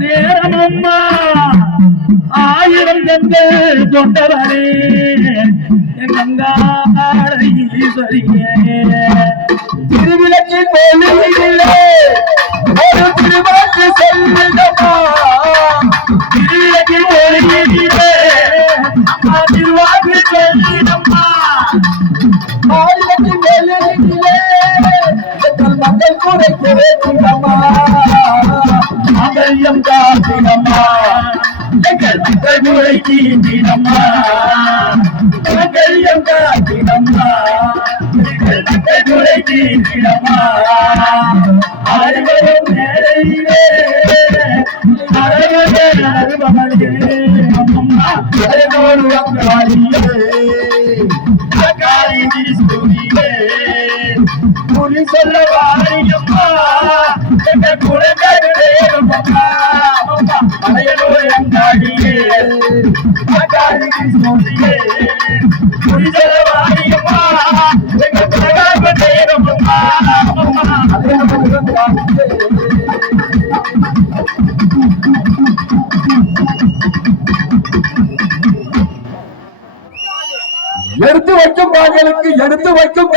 நேரமம்மா ஆயிரம் கண்கள் கொண்டவரே கங்காரீஸ்வரியே திருவிளக்கில் போலியிலே ஒரு திருவாக்கு சொல்லுங்கம்மா திருவிளக்கில் போலியிலே திருவாக்கு சொல்லுங்கம்மா ஆயிரத்தின் வேலையிலே மக்கள் கூட கேட்கிறம்மா அகல்யம் காத்திரம்மா எங்கள் மக்கள் முறை கீழ்த்திடம்மா அகல்யம் காத்திரம்மா எங்கள் மக்கள் முறை கீழ்த்திடம்மா அனைவரும் மேலையிலே அனைவரே அனுபவங்களே அம்மா அனைவரு அங்காளியே அங்காளி ஸ்துதியே குறி சொல்ல வாரியம்மா எங்கள் குழந்தைகளே அம்மா அனைவரும் அங்காளியே அங்காளி ஸ்துதியே குறி சொல்ல வாரியம்மா எங்கள் குழந்தைகளே அம்மா எடுத்து வைக்கும் பாங்களுக்கு எடுத்து வைக்கும்